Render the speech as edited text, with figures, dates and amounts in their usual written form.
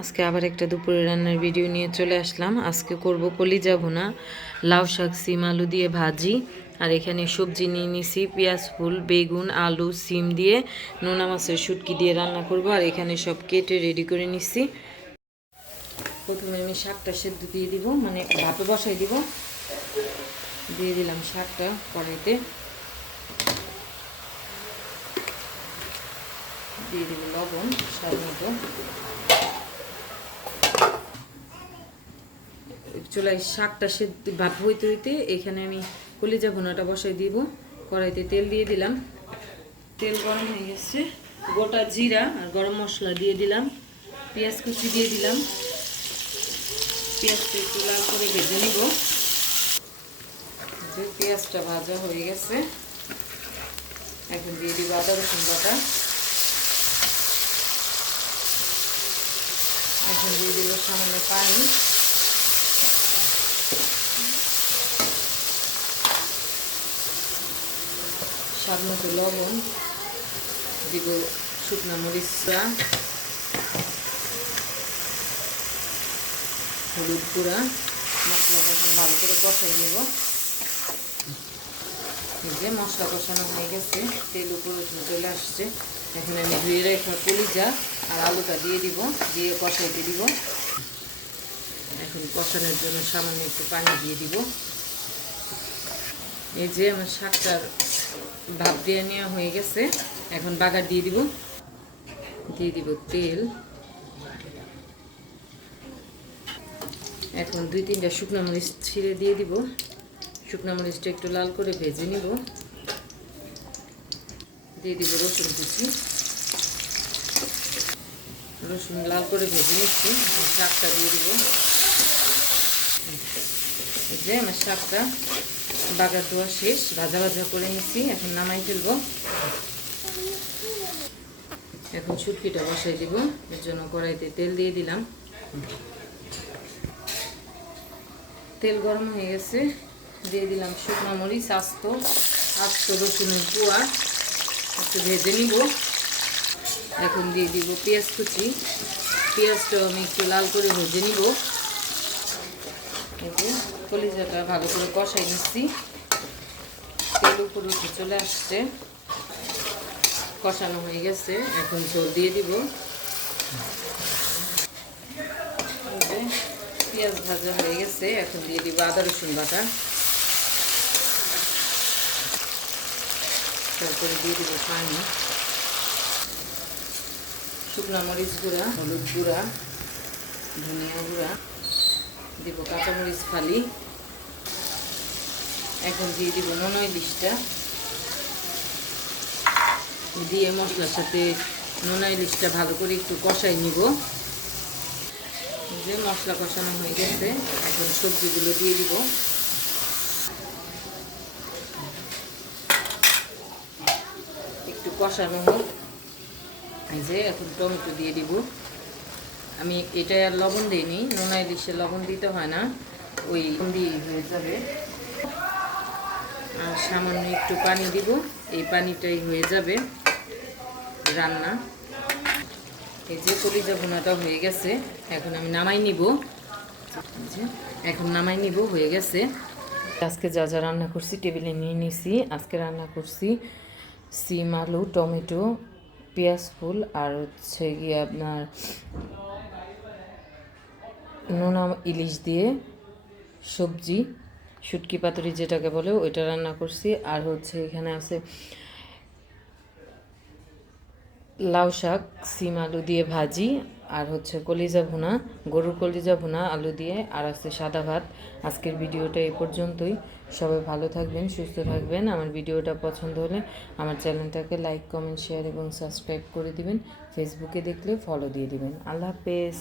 আজকে আবার একটা দুপুরে রান্নার ভিডিও নিয়ে চলে আসলাম। আজকে করব কলিজা ভুনা, লাউ শাক, সিম আলু দিয়ে ভাজি। আর এখানে সবজি নিয়ে নিছি, পেঁয়াজ ফুল, বেগুন, আলু, সিম দিয়ে নোনা মাছের শুটকি দিয়ে রান্না করব। আর এখানে সব কেটে রেডি করে নিছি। প্রথমে আমি শাকটা সেদ্ধ দিয়ে দিব, মানে ভাপে বসাই দিব। দিয়ে দিলাম শাকটা কড়াইতে, দিয়ে দিব লবণ স্বাদ মতো। চুলায় শাকটা সেদ্ধ ভাপ হইতে হইতে এখানে আমি কলিজা ভুনাটা বসাই দিব। কড়াইতে তেল দিয়ে দিলাম, তেল গরম হয়ে গেছে, গোটা জিরা আর গরম মশলা দিয়ে দিলাম, পেঁয়াজ কুচি দিয়ে দিলাম। পেঁয়াজটা একটু লাল করে ভেজে নিব। যে পেঁয়াজটা ভাজা হয়ে গেছে, এখন দিয়ে দিব আদা রসুন বাটা। এখন দিয়ে দিব সামান্য পানি, স্বাদ মতো লবণ, দিব শুকনো মরিচটা, হলুদ গুঁড়া। মশলাটা এখন ভালো করে কষাই নেব। যে মশলা কষানো হয়ে গেছে, তেল উপরে চলে আসছে। এখন আমি ধুয়ে রাখা কলিজা আর আলুটা দিয়ে দিব, দিয়ে কষাইতে দিব। এখন কষানোর জন্য সামান্য একটু পানি দিয়ে দিব। এই যে আমার শাকটার ভাপ দিয়ে নেওয়া হয়ে গেছে, এখন বাগার দিয়ে দিব। দিয়ে দিব তেল, এখন 2-3টা শুকনো মরিচ ছিঁড়ে দিয়ে দিব। শুকনো মরিচটা একটু লাল করে ভেজে নিব। দিয়ে দিব রসুন কুচি, রসুন লাল করে ভেজে নিচ্ছি। শাকটা দিয়ে দিব। যে আমার শাকটা বাগার দেওয়া শেষ, ভাজা ভাজা করে নিচ্ছি। এখন নামাই ফেলব। এখন শুটকিটা বসাই দিব, এর জন্য কড়াইতে তেল দিয়ে দিলাম। তেল গরম হয়ে গেছে, দিয়ে দিলাম শুকনো মরিচ, আস্ত রসুনের কুয়া, একটু ভেজে নিব। এখন দিয়ে দিব পেঁয়াজ কুচি, পেঁয়াজটাও আমি একটু লাল করে ভেজে নিব। এই যে কলিজাটা ভালো করে কষাই নিচ্ছি। তেল উপরে উঠে চলে আসছে, কষানো হয়ে গেছে। এখন ঝোল দিয়ে দিব। পেঁয়াজ ভাজা হয়ে গেছে, এখন দিয়ে দিব আদা রসুন বাটা। তারপরে দিয়ে দিব পানি, শুকনো মরিচ গুঁড়া, হলুদ গুঁড়া, ধনিয়া গুঁড়া, দিব কাঁচামরিচ ফালি। এখন দিয়ে দিব নোনা ইলিশটা, দিয়ে মশলার সাথে নোনা ইলিশটা ভালো করে একটু কষাই নিব। যে মশলা কষানো হয়ে গেছে, এখন সবজিগুলো দিয়ে দিব। একটু কষানো হোক। এই যে এখন টমেটো দিয়ে দিব। আমি এটা আর লবণ দিইনি, নোনা ইলিশে লবণ দিতে হয় না, ওই দিয়ে হয়ে যাবে। আর সামান্য একটু পানি দিব, এই পানিটাই হয়ে যাবে রান্না। এই যে কলিজা ভুনাটা হয়ে গেছে, এখন আমি নামাই নিব। এখন নামাই নিব, হয়ে গেছে। আজকে যা যা রান্না করছি টেবিলে নিয়ে নিছি। আজকে রান্না করছি সিম আলু, টমেটো, পেঁয়াজ ফুল, আর হচ্ছে গিয়ে আপনার নোনা ইলিশ দিয়ে সবজি, শুটকি পাতুরি যেটাকে বলে, ওইটা রান্না করছি। আর হচ্ছে এখানে আছে লাউ শাক, সিম আলু দিয়ে ভাজি, আর হচ্ছে কলিজা ভুনা, গরুর কলিজা ভুনা আলু দিয়ে, আর আছে সাদা ভাত। আজকের ভিডিওটা এই পর্যন্তই। সবাই ভালো থাকবেন, সুস্থ থাকবেন। আমার ভিডিওটা পছন্দ হলে আমার চ্যানেলটাকে লাইক, কমেন্ট, শেয়ার এবং সাবস্ক্রাইব করে দিবেন। ফেসবুকে দেখলে ফলো দিয়ে দিবেন। আল্লাহ হাফেজ।